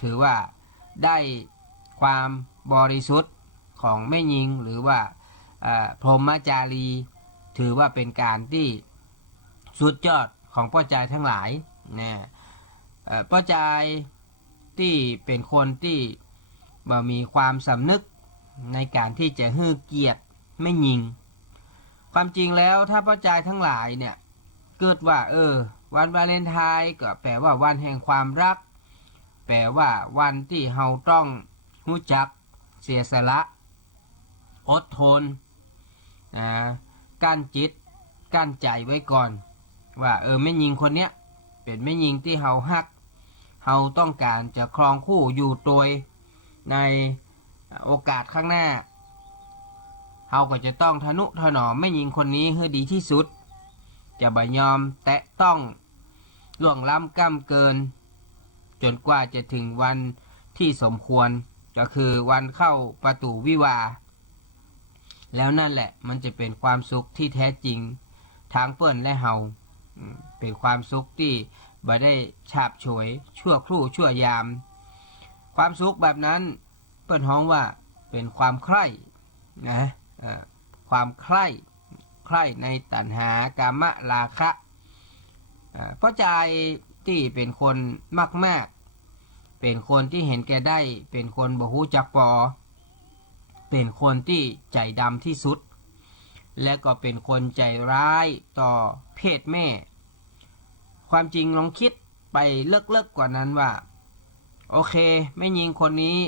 ถือว่าได้ความบริสุทธิ์ของแม่หญิงหรือว่าพรหมจารีถือว่าเป็นการที่สุดยอดของพ่อจายทั้งหลายนะพ่อจายที่เป็นคนที่มีความสำนึกในการที่จะให้เกียรติแม่หญิงความจริงแล้วถ้าพ่อจายทั้งหลายเนี่ยเกิดว่าวันวาเลนไทน์ก็แปลว่าวันแห่งความรักแปลว่าวันที่เราต้องรู้จักเสียสละอดทนกั้นจิตกั้นใจไว้ก่อนว่าแม่หญิงคนเนี้ยเป็นแม่หญิงที่เราฮักเราต้องการจะครองคู่อยู่โดยในโอกาสข้างหน้าเราก็จะต้องทนุถนอมแม่หญิงคนนี้ให้ดีที่สุดจะบ่ยอมแตะต้องล่วงล้ำก้ำเกินจนกว่าจะถึงวันที่สมควรก็คือวันเข้าประตูวิวาห์แล้วนั่นแหละมันจะเป็นความสุขที่แท้จริงทั้งเปิ้นและเฮาเป็นความสุขที่บ่ได้ฉาบฉวยชั่วครู่ชั่วยามความสุขแบบนั้นเปิ้นฮ้องว่าเป็นความใคร่นะความใคร่ในตัณหากามราคะเพราะใจที่เป็นคนมากเป็นคนที่เห็นแก่ได้เป็นคนบ่ฮู้จักพอเป็นคนที่ใจดำที่สุดและก็เป็นคนใจร้ายต่อเพศแม่ความจริงลองคิดไปเลิกๆกว่านั้นว่าโอเคแม่หญิงคนนี้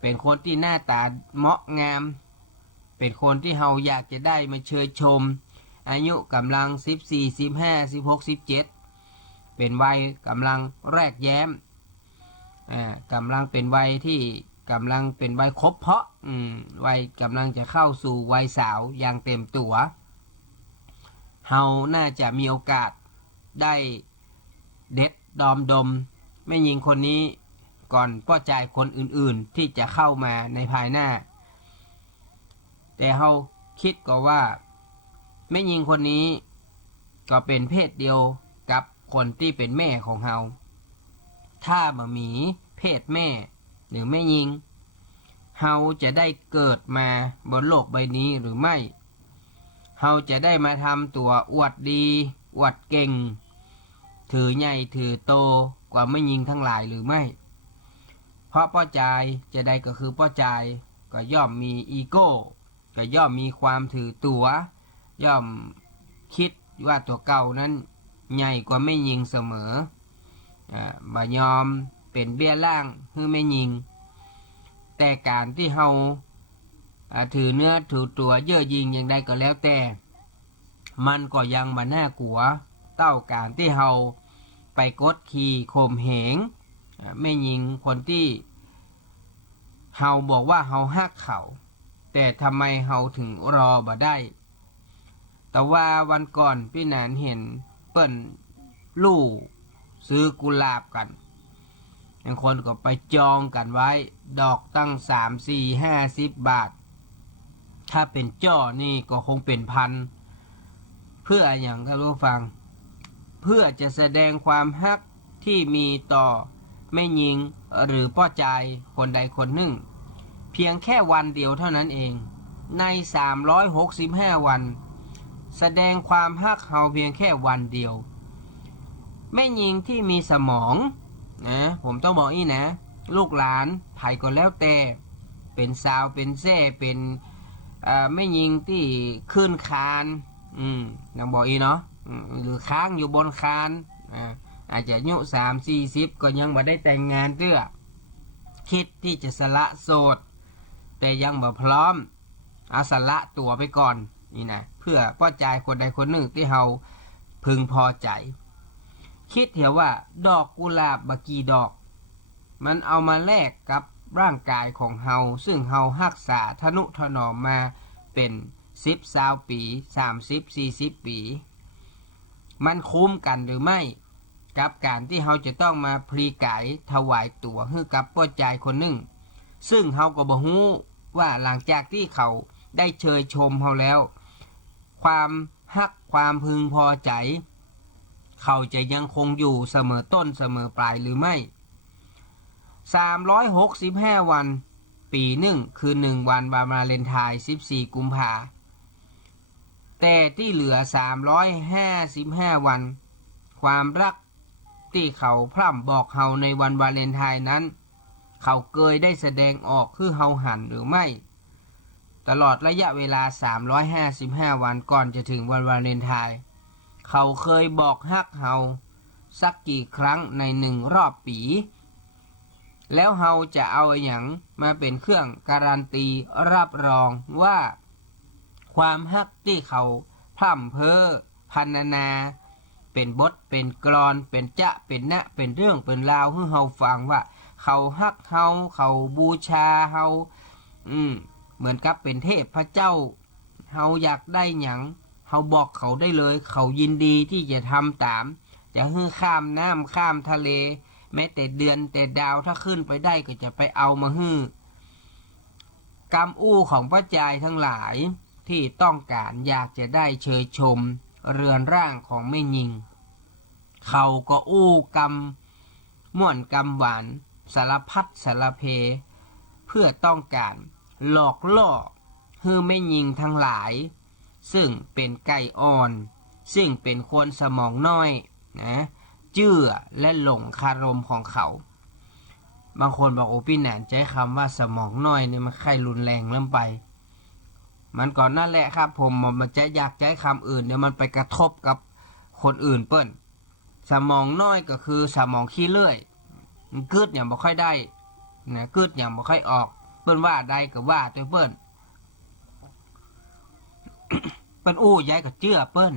เป็นคนที่หน้าตาเหมาะงามเป็นคนที่เฮาอยากจะได้มาเชยชมอายุกำลัง14 15 16 17เป็นวัยกำลังแรกแย้มกำลังเป็นวัยที่กำลังเป็นวัยครบเพาะวัยกำลังจะเข้าสู่วัยสาวอย่างเต็มตัวเฮาน่าจะมีโอกาสได้เด็ดดอมดมแม่หญิงคนนี้ก่อนพ่อใจคนอื่นๆที่จะเข้ามาในภายหน้าแต่เฮาคิดก็ว่าแม่หญิงคนนี้ก็เป็นเพศเดียวกับคนที่เป็นแม่ของเฮาถ้าบ่มีเพศแม่หรือแม่หญิงเฮาจะได้เกิดมาบนโลกใบนี้หรือไม่เฮาจะได้มาทำตัวอวดดีอวดเก่งถือใหญ่ถือโตกว่าแม่หญิงทั้งหลายหรือไม่เพราะป้อใจจะได้ก็คือป้อใจก็ย่อมมีอีโก้ก็ย่อมมีความถือตัวย่อมคิดว่าตัวเก่านั้นใหญ่กว่าแม่หญิงเสมอบ่ยอมเป็นเบี้ยล่างคือแม่หญิงแต่การที่เฮาถือเนื้อถือตัวเย่อหยิ่งอย่างใดก็แล้วแต่มันก็ยังบ่น่ากลัวเต้าการที่เฮาไปกดขี่ข่มเหงแม่หญิงคนที่เฮาบอกว่าเฮาฮักเขาแต่ทำไมเฮาถึงรอบ่ได้แต่ว่าวันก่อนพี่หนานเห็นเปิ้นลู่ซื้อกุหลาบกันบางคนก็ไปจองกันไว้ดอกตั้ง3 4 50 บาทถ้าเป็นจ้อนี่ก็คงเป็นพันเพื่ออย่างท่านผู้ฟังเพื่อจะแสดงความฮักที่มีต่อแม่หญิงหรือพ่อใจคนใดคนหนึ่งเพียงแค่วันเดียวเท่านั้นเองใน365วันแสดงความฮักเฮาเพียงแค่วันเดียวแม่หญิงที่มีสมองนะผมต้องบอกอีนะลูกหลานไผก็แล้วแต่เป็นสาวเป็นแซ่เป็นแม่หญิงที่ขึ้นคานต้องบอกอีเนาะหรือค้างอยู่บนคานอาจจะอายุ30-40ก็ยังบ่ได้แต่งงานเด้อคิดที่จะสละโสดแต่ยังบ่พร้อมเอาสละตัวไปก่อนนี่นะเพื่อป้อใจคนใดคนหนึ่งที่เฮาพึงพอใจคิดเถอะว่าดอกกุหลาบบักกี่ดอกมันเอามาแลกกับร่างกายของเฮาซึ่งเฮารักษาทนุถนอมมาเป็น10-20 ปี30-40 ปีมันคุ้มกันหรือไม่กับการที่เฮาจะต้องมาพลีกายถวายตัวให้กับป้อใจคนหนึ่งซึ่งเฮาก็บ่ฮู้ว่าหลังจากที่เขาได้เชยชมเฮาแล้วความฮักความพึงพอใจเขาจะยังคงอยู่เสมอต้นเสมอปลายหรือไม่ 365วันปีหนึ่งคือ1วันวาเลนไทน์14กุมภาแต่ที่เหลือ355วันความรักที่เขาพร่ำบอกเฮาในวันวาเลนไทน์นั้นเขาเคยได้แสดงออกคือเฮาหันหรือไม่ตลอดระยะเวลา355วันก่อนจะถึงวันวาเลนไทน์เขาเคยบอกฮักเฮาสักกี่ครั้งใน1รอบปีแล้วเฮาจะเอาอย่างมาเป็นเครื่องการันตีรับรองว่าความฮักที่เขาพร่ำเพ้อพรรณนาเป็นบทเป็นกลอนเป็นจะเป็นนะเป็นเรื่องเป็นราวให้เฮาฟังว่าเขาฮักเฮาเขาบูชาเฮาเหมือนกับเป็นเทพพระเจ้าเฮาอยากได้หยังเฮาบอกเขาได้เลยเขายินดีที่จะทำตามจะให้ข้ามน้ำข้ามทะเลแม้แต่เดือนแต่ดาวถ้าขึ้นไปได้ก็จะไปเอามาฮื้อกำอู้ของพระจายทั้งหลายที่ต้องการอยากจะได้เชยชมเรือนร่างของแม่หญิงเขาก็อู้กำม่วนกำหวานสารพัดสารเพเพื่อต้องการหลอกล่อให้แม่หญิงทั้งหลายซึ่งเป็นไก่อ่อนซึ่งเป็นคนสมองน้อยนะเชื่อและหลงคารมของเขาบางคนบอกโอ้พี่แหนนใช้คำว่าสมองน้อยเนี่ยมันใครรุนแรงเริ่มไปมันก่อนนั่นแหละครับผมมันจะอยากใช้คำอื่นเนี่ยมันไปกระทบกับคนอื่นเปิ้นสมองน้อยก็คือสมองขี้เลื่อยมันกึดอย่างบ่ค่อยได้นะกึดอย่างบ่ค่อยออกเปิ้นว่าได้ก็ว่าตัวเปิ้น เปิ้นอู้ย้ายกับเจื้อเปิ้น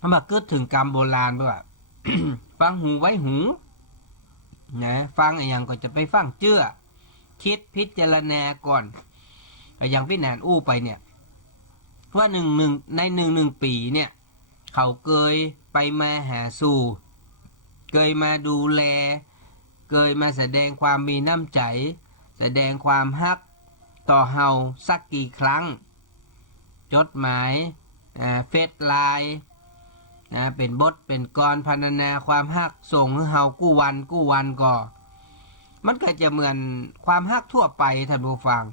ถ้ามากึดถึงกรรมโบราณด้วย ฟังหูไว้หูนะฟังอย่างก็จะไปฟังเจื้อคิดพิจารณาก่อนอย่างพี่แหนนอู้ไปเนี่ยว่าในหนึ่งปีเนี่ยเขาเคยไปมาหาสู่เคยมาดูแลเคยมาแสดงความมีน้ำใจแสดงความฮักต่อเฮาสักกี่ครั้งจดหมายเฟซไลน์เป็นบทเป็นกลพรรณนาความฮักส่งให้เฮากู้วันก็มันก็จะเหมือนความฮักทั่วไปท่านผู้ฟัง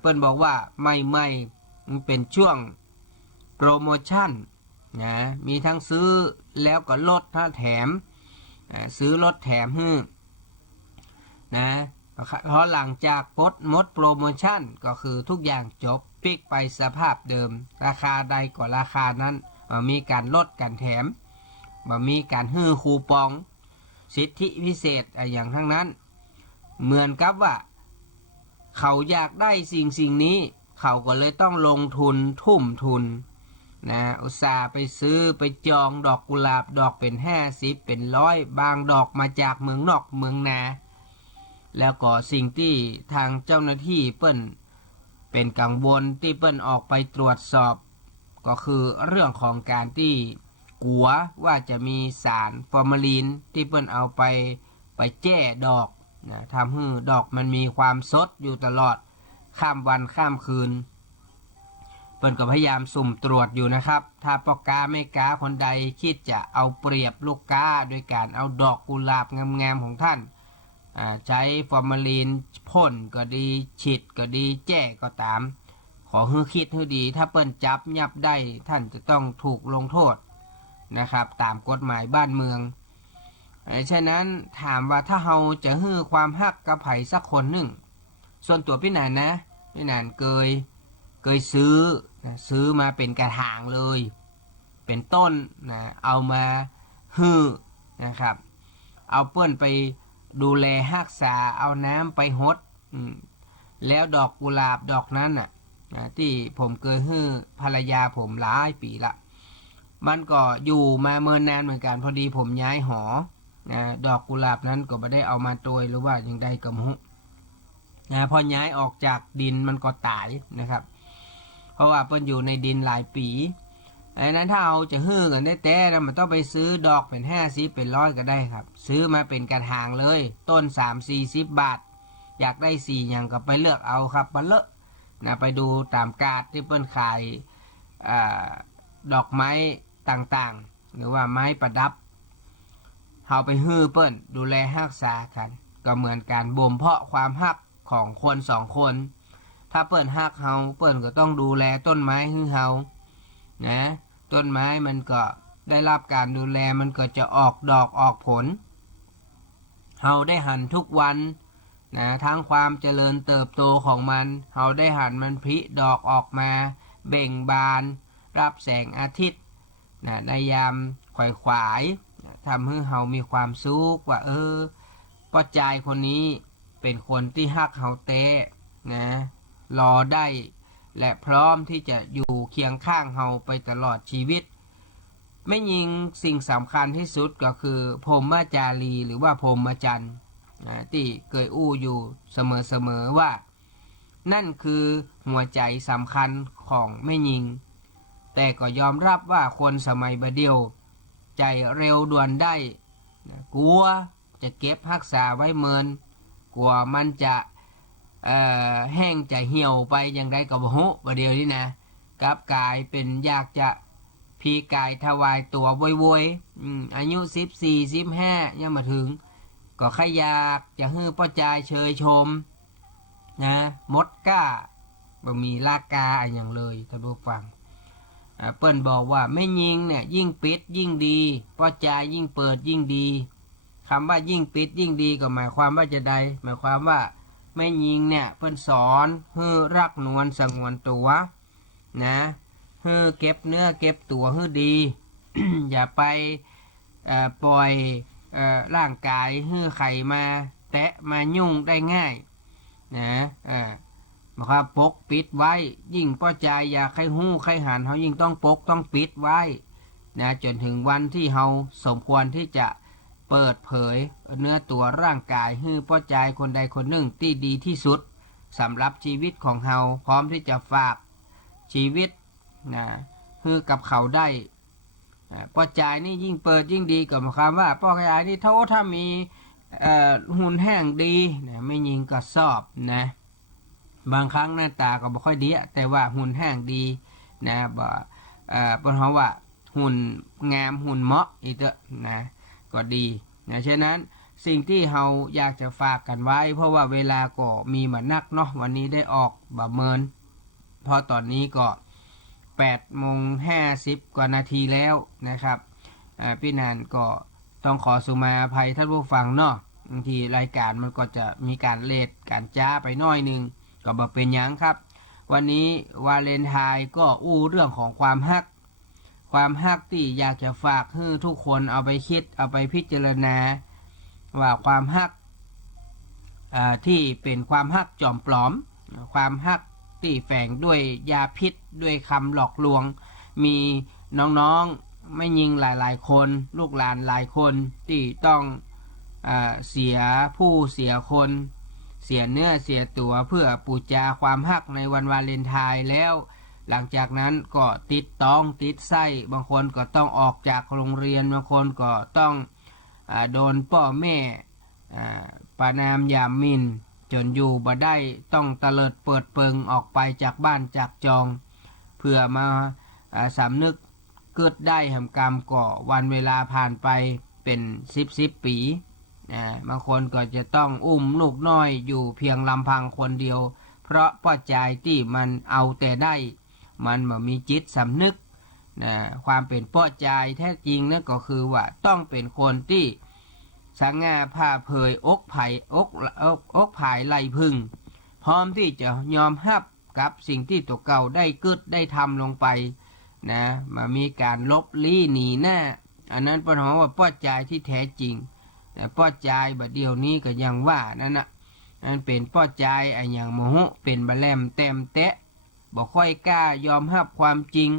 เปิ้นบอกว่าไม่มันเป็นช่วงโปรโมชั่นนะมีทั้งซื้อแล้วก็ลดแถมซื้อลดแถมให้นะเพราะหลังจากหมดโปรโมชั่นก็คือทุกอย่างจบปิกไปสภาพเดิมราคาใดก็ราคานั้นมีการลดการแถมมีการฮื้อคูปองสิทธิพิเศษอย่างทั้งนั้นเหมือนกับว่าเขาอยากได้สิ่งนี้เขาก็เลยต้องลงทุนทุ่มทุนนะอุตส่าห์ไปซื้อไปจองดอกกุหลาบดอกเป็น50เป็น100บางดอกมาจากเมืองนอกเมืองนาแล้วก็สิ่งที่ทางเจ้าหน้าที่เปิ้นเป็นกังวลที่เปิ้นออกไปตรวจสอบก็คือเรื่องของการที่กลัวว่าจะมีสารฟอร์มาลีนที่เปิ้นเอาไปแจ้ดอกนะทำให้ดอกมันมีความสดอยู่ตลอดข้ามวันข้ามคืนเปิ้นก็พยายามสุ่มตรวจอยู่นะครับถ้าพ่อค้าแม่ค้าคนใดคิดจะเอาเปรียบลูกค้าโดยการเอาดอกกุหลาบงามๆของท่านใช้ฟอร์มาลีนพ่นก็ดีฉีดก็ดีแจ้ก็ตามขอให้คิดให้ดีถ้าเปิ้นจับยับได้ท่านจะต้องถูกลงโทษนะครับตามกฎหมายบ้านเมืองฉะนั้นถามว่าถ้าเราจะให้ความฮักกับไผสักคนหนึ่งส่วนตัวพี่แหนนนะพี่แหนนเคยซื้อมาเป็นกระถางเลยเป็นต้นนะเอามาฮื้อนะครับเอาเปิ้นไปดูแลรักษาเอาน้ำไปหดแล้วดอกกุหลาบดอกนั้นน่ะที่ผมเคยฮื้อภรรยาผมหลายปีละมันก็อยู่มาเมินนานเหมือนกันพอดีผมย้ายหอดอกกุหลาบนั้นก็ไม่ได้เอามาโดยหรือว่าอย่างใดก็มุพอย้ายออกจากดินมันก็ตายนะครับเพราะว่าเปิ้นอยู่ในดินหลายปีอันนั้นถ้าเอาจะฮื้อกันได้แต่มันต้องไปซื้อดอกเป็น50เป็น100ก็ได้ครับซื้อมาเป็นกระถางเลยต้น3-40 บาทอยากได้4อย่างก็ไปเลือกเอาครับมาเลอะนะไปดูตามการ์ดที่เปิ้นขายดอกไม้ต่างๆหรือว่าไม้ประดับ เฮาไปฮื้อเปิ้นดูแลรักษากันก็เหมือนการบ่มเพาะความฮักของคนสองคนถ้าเปิ้นฮักเฮาเปิ้นก็ต้องดูแลต้นไม้ให้เฮานะต้นไม้มันก็ได้รับการดูแลมันก็จะออกดอกออกผลเฮาได้หันทุกวันนะทั้งความเจริญเติบโตของมันเฮาได้หันมันผลิดอกออกมาเบ่งบานรับแสงอาทิตย์นะในยามขวายขวายทำให้เฮามีความสุขว่าพ่อใจคนนี้เป็นคนที่ฮักเฮาเตะนะรอได้และพร้อมที่จะอยู่เคียงข้างเฮาไปตลอดชีวิตไม่ยิงสิ่งสำคัญที่สุดก็คือพรหมจารีหรือว่าพรหมจรรย์ที่เคยอู้อยู่เสมอว่านั่นคือหัวใจสำคัญของแม่ยิงแต่ก็ยอมรับว่าคนสมัยบัดเดียวใจเร็วด่วนได้กลัวจะเก็บรักษาไว้เมินกลัวมันจะแห้งจะเหี่ยวไปอย่างไรก็บ่ฮู้บัดเดียวนี้นะกลับกลายเป็นอยากจะพีกายถวายตัวโวยอายุ14 15ยังมาถึงก็ขยากจะฮื้อพ่อใจเชยชมนะมดก้าบ่มีลากาอย่างเลยท่านผู้ฟังเปิ้นบอกว่าไม่ยิงเนี่ยยิ่งปิดยิ่งดีพ่อใจยิ่งเปิดยิ่งดีคำว่ายิ่งปิดยิ่งดีก็หมายความว่าจะใดหมายความว่าไม่ยิงเนี่ยเปิ้นสอนฮื้อรักนวลสงวนตัวนะฮื้อเก็บเนื้อเก็บตัวฮื้อดี อย่าไปปล่อยร่างกายฮื้อไข่มาแตะมายุ่งได้ง่ายนะนะครับปกปิดไว้ยิ่งป้อใจอย่าใครหู้ใครหันเขายิ่งต้องปกต้องปิดไว้นะจนถึงวันที่เขาสมควรที่จะเปิดเผยเนื้อตัวร่างกายให้ป้อใจคนใดคนหนึ่งที่ดีที่สุดสำหรับชีวิตของเขาพร้อมที่จะฝากชีวิตนะให้กับเขาได้ป้อใจนี่ยิ่งเปิดยิ่งดีกับคำว่าป้อใจนี่ถ้ามีหุ่นแห้งดีนะไม่ยิงก็สอบนะบางครั้งหน้าตาก็บ่ค่อยดีแต่ว่าหุ่นแห้งดีนะบ่เพราะว่าหุ่นงามหุ่นเหมาะอีกเด้อนะก็ดีนะฉะนั้นสิ่งที่เราอยากจะฝากกันไว้เพราะว่าเวลาก็มีมานักเนาะวันนี้ได้ออกบ่เมินพอตอนนี้ก็8:50 กว่านาทีแล้วนะครับพี่นันก็ต้องขอสุมาอภัยท่านผู้ฟังเนาะบางทีรายการมันก็จะมีการเลทการจ้าไปน้อยนึงก็บ่เป็นหยังครับวันนี้วาเลนไทน์ก็อู้เรื่องของความฮักที่อยากจะฝากให้ทุกคนเอาไปคิดเอาไปพิจารณาว่าความฮักที่เป็นความฮักจอมปลอมความฮักที่แฝงด้วยยาพิษด้วยคำหลอกลวงมีน้องๆไม่ยิงหลายๆคนลูกหลานหลายคนที่ต้องเสียผู้เสียคนเสียเนื้อเสียตัวเพื่อปูจาความฮักในวันวาเลนไทน์แล้วหลังจากนั้นก็ติดต้องติดไส้บางคนก็ต้องออกจากโรงเรียนบางคนก็ต้องโดนพ่อแม่ประณามยามหมิ่นจนอยู่บ่ได้ต้องเตลิดเปิดเปิงออกไปจากบ้านจากจองเพื่อมาสำนึกเกิดได้แห่งกรรมก่อวันเวลาผ่านไปเป็น10 ปีบางคนก็จะต้องอุ้มลูกน้อยอยู่เพียงลำพังคนเดียวเพราะป้อใจที่มันเอาแต่ได้มันบ่มีจิตสำนึกความเป็นป้อใจแท้จริงนั่นก็คือว่าต้องเป็นคนที่สง่าผ่าเผยอกผายไหลพึ่งพร้อมที่จะยอมรับกับสิ่งที่ตัวเก่าได้กึดได้ทำลงไปนะมามีการลบลี้หนีหน้าอันนั้นเป็นของว่าป้อใจที่แท้จริงแต่ป้อใจบัดเดียวนี้ก็ยังว่านั่นน่ะนั่นเป็นป้อใจไอ้อย่างโมโหเป็นบะแลมเต็มเตะบ่ค่อยกล้ายอมรับความจริง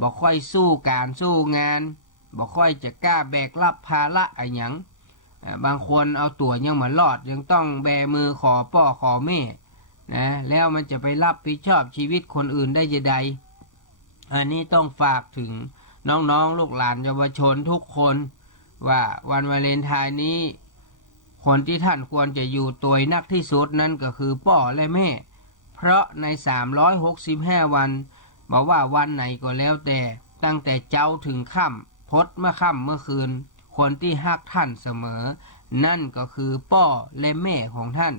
บ่ค่อยสู้การสู้งานบ่ค่อยจะกล้าแบกรับภาระไอ้หยังบางคนเอาตัวยังมารอดยังต้องแบมือขอพ่อขอแม่นะแล้วมันจะไปรับผิดชอบชีวิตคนอื่นได้ยังไงอันนี้ต้องฝากถึงน้องๆลูกหลานเยาวชนทุกคนว่าวันวาเลนไทน์นี้คนที่ท่านควรจะอยู่ตัวนักที่สุดนั่นก็คือพ่อและแม่เพราะใน365วันบอกว่าวันไหนก็แล้วแต่ตั้งแต่เจ้าถึงค่ำพดเมื่อค่ำเมื่อคืน คนที่ฮักท่านเสมอนั่นก็คือพ่อและแม่ของท่าน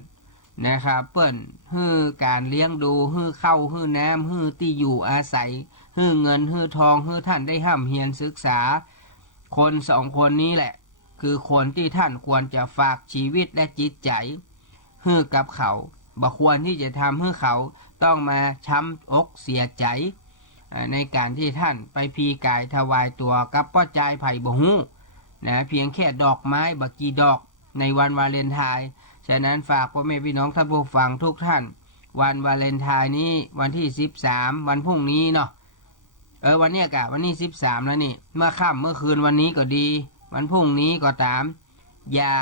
นะครับเปิ้นฮื้อการเลี้ยงดูฮื้อข้าวฮื้อน้ำฮื้อที่อยู่อาศัยฮื้อเงินฮื้อทองฮื้อท่านได้ห้ำเฮียนศึกษาคนสองคนนี้แหละคือคนที่ท่านควรจะฝากชีวิตและจิตใจฮื้อกับเขาบ่ควรที่จะทำให้เขาต้องมาช้ำอกเสียใจในการที่ท่านไปพีกายถวายตัวกับป้อใจไผ่บ่ฮู้นะเพียงแค่ดอกไม้บักกี่ดอกในวันวาเลนไทน์ฉะนั้นฝากพ่อแม่พี่น้องท่านผู้ฟังทุกท่านวันวาเลนไทน์นี้วันที่13วันพรุ่งนี้เนาะวันนี้กะวันนี้13แล้วนี่เมื่อค่ำเมื่อคืนวันนี้ก็ดีวันพรุ่งนี้ก็ตามอย่า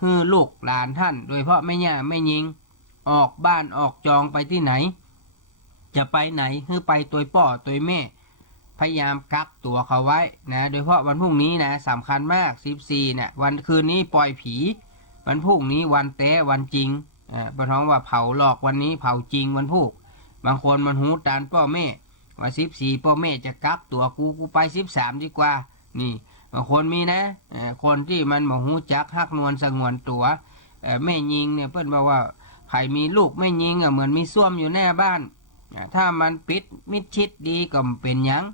ฮื้อลูกหลานท่านโดยเฉพาะแม่ย่าแม่ยิงออกบ้านออกจองไปที่ไหนจะไปไหนฮื้อไปตัวพ่อตัวแม่พยายามกักตัวเขาไว้นะโดยเฉพาะวันพรุ่งนี้นะสำคัญมาก14เนี่ยวันคืนนี้ปล่อยผีวันพรุ่งนี้วันแต้วันจริงปะท้องว่าเผาหลอกวันนี้เผาจริงวันพรุ่งบางคนมันหูตานพ่อแม่ว่า14พ่อแม่จะกักตัวกูไป13ดีกว่านี่บางคนมีนะคนที่มันบ่ฮู้จักฮักนวลสงวนตัวแม่ยิงเนี่ยเพิ่นบอกว่าใครมีลูกแม่ยิงเหมือนมีส้วมอยู่หน้าบ้านถ้ามันปิดมิดชิดดีก็เป็นหยัง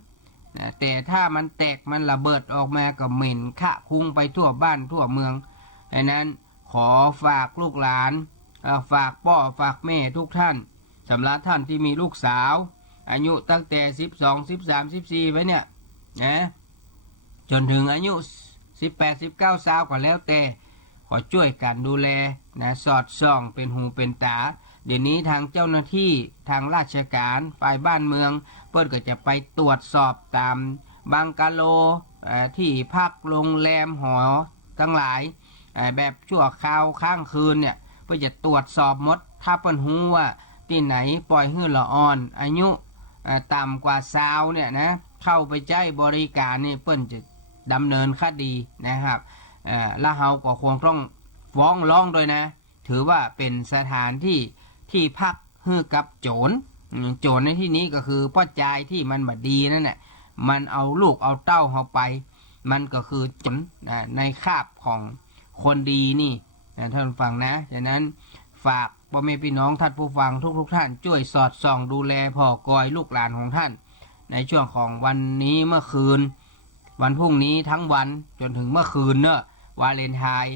แต่ถ้ามันแตกมันระเบิดออกมาก็เหม็นขะคุ้งไปทั่วบ้านทั่วเมืองดังนั้นขอฝากลูกหลานฝากพ่อฝากแม่ทุกท่านสำหรับท่านที่มีลูกสาวอายุตั้งแต่12 13 14ไว้เนี่ยนะจนถึงอายุ18 19 20ก็แล้วแต่ขอช่วยกันดูแลนะสอดส่องเป็นหูเป็นตาเดี๋ยวนี้ทางเจ้าหน้าที่ทางราชการฝ่ายบ้านเมืองเปิ้นก็จะไปตรวจสอบตามบังกะโลที่พักโรงแรมหอทั้งหลายแบบชั่วคราวข้างคืนเนี่ยเพื่อจะตรวจสอบหมดถ้าเปิ้นฮู้ว่าที่ไหนปล่อยให้ละอ่อนอายุต่ำกว่า20เนี่ยนะเข้าไปใช้บริการนี่เปิ้นจะดำเนินคดีนะครับแล้วเราก็คงต้องฟ้องร้องด้วยนะถือว่าเป็นสถานที่พักให้กับโจรในที่นี้ก็คือป้อจายที่มันบดีนั่นแหละมันเอาลูกเอาเต้าเขาไปมันก็คือโจรในคาบของคนดีนี่ท่านฟังนะฉะนั้นฝากพ่อแม่พี่น้องท่านผู้ฟังทุกท่านช่วยสอดส่องดูแลพ่อกอยลูกหลานของท่านในช่วงของวันนี้เมื่อคืนวันพรุ่งนี้ทั้งวันจนถึงเมื่อคืนเนอะวาเลนไทน์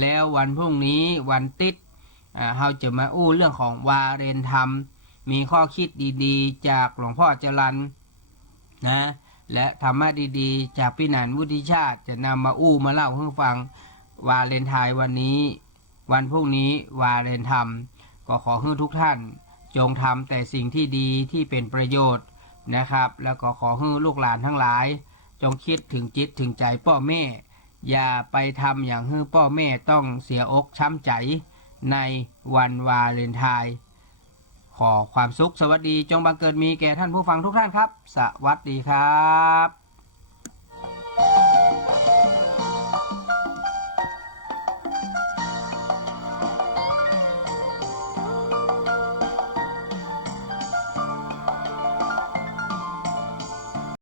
แล้ววันพรุ่งนี้วันติดเราจะมาอู้เรื่องของวาเลนธรรมมีข้อคิดดีๆจากหลวงพ่อจรัญนะและธรรมะดีๆจากพี่หนันวุฒิชาติจะนำมาอู้มาเล่าให้ฟังวาเลนไทน์วันนี้วันพรุ่งนี้วาเลนธรรมก็ขอให้ทุกท่านจงทำแต่สิ่งที่ดีที่เป็นประโยชน์นะครับแล้วก็ขอให้ลูกหลานทั้งหลายจงคิดถึงจิตถึงใจพ่อแม่อย่าไปทำอย่างให้พ่อแม่ต้องเสียอกช้ำใจในวันวาเลนไทน์ขอความสุขสวัสดีจงบังเกิดมีแก่ท่านผู้ฟังทุกท่านครับสวัสดีครับ